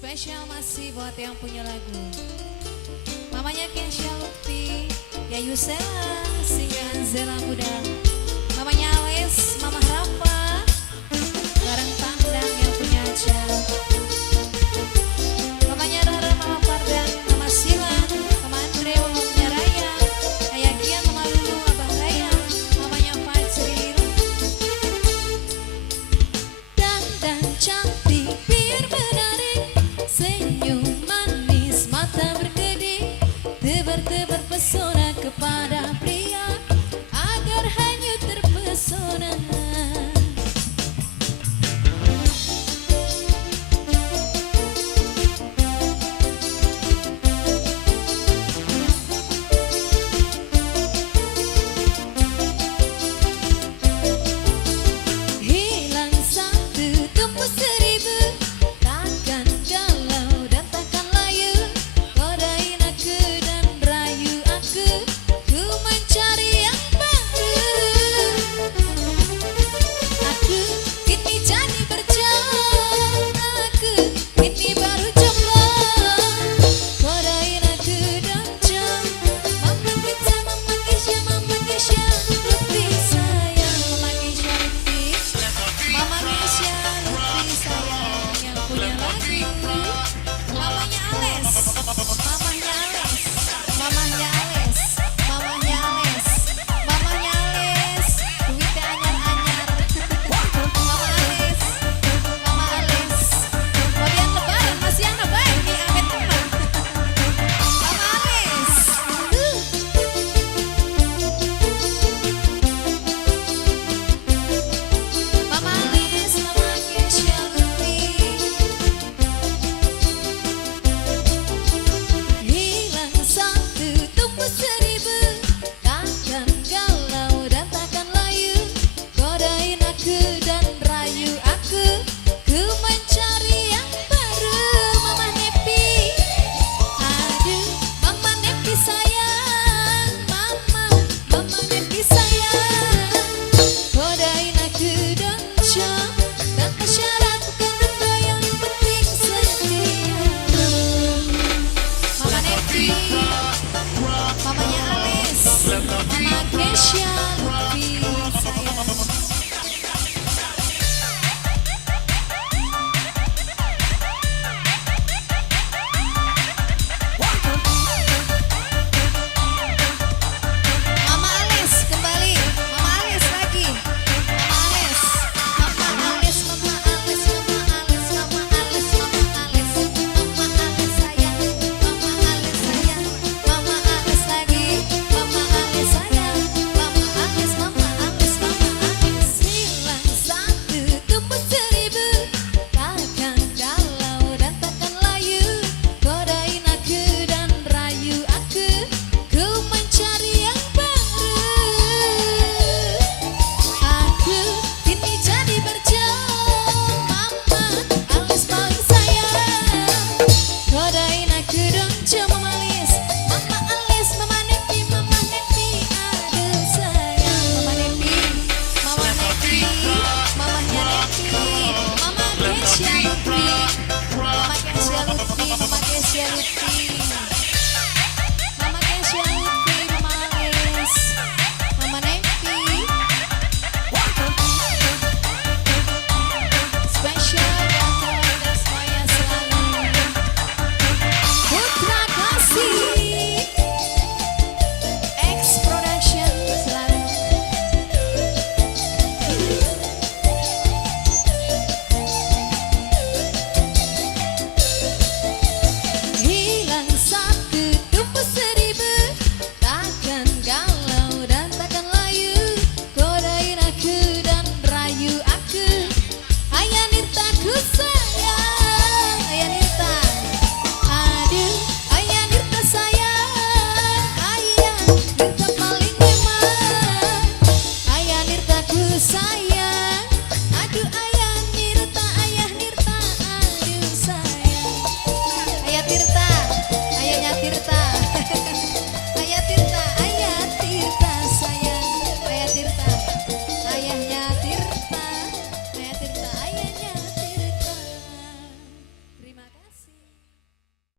Spesial masih buat yang punya lagu. Mamanya Kesha Lutfi, ya Yusela, singan Zela Muda. Mamanya Ales, Mama Rafa, bareng Tandang yang punya acara. Mamanya Rara, Mama Fardan, Mama Silan, Mama Andre, Mamanya Raya, Ayah Kian, Mama Lulu, Abah Raya, Mamanya Fajril. Dandan cantik biar menarik, senyum manis mata berkedip, tebar-tebar pesona kepada pria agar hanyut terpesona. Hilang satu tumbuh seribu, takkan galau dan takkan layu, godain aku dan rayu aku, ku mencari yang baru. Aku kini jadi berjalan, aku kini baru coba, godain aku dan jam. Mama kita, Mama Kesha, Mama Kesha Lutfi sayang, Mama Kesha Lutfi, Mama Kesha Lutfi sayang yang punya lagu. Mamanya Ales, mamanya Ales, mamanya Ales, mamanya Ales, mamanya Ales, duitnya anyar-anyar. Mama Ales, Mama Ales, bagian lebaran masih anak baik di amin teman. Mama Ales, Mama Ales, Mama Kesha Lutfi. Hilang satu tumbuh seribu, takkan galau dan takkan layu, godain aku dan rayu aku, ku mencari yang baru. Mama Nepi, aduh Mama Nepi sayang, Mama Nepi sayang, godain aku dan jam, tanpa syarat bukan tanda yang penting setia. Mama Nepi, mamanya Ales, Mama Kesha Lutfi sayang. Mama Ales kembali, Mama Ales lagi, Mama Ales, Mama Ales, Mama Ales, Mama Ales, Mama Ales, Mama Ales, Mama Ales sayang, Mama Ales sayang, Mama Ales lagi, Mama Ales sayang, Mama Ales, Mama Ales, Mama Ales. Hilang satu tumbuh seribu, takkan galau dan takkan layu, godain aku dan rayu aku, ku mencari yang baru. Aku kini jadi berjalan, Mama Ales paling sayang, godain aku dong cuma malis. Mama Ales, Mama Nepi, aduh sayang. Mama Nepi, mamanya Nepi, Mama Kesha Lutfi, Mama Kesha Lutfi, Mama Kesha Lutfi, Mama Kesha Lutfi, Mama Ales, Mama Nepi. Spesial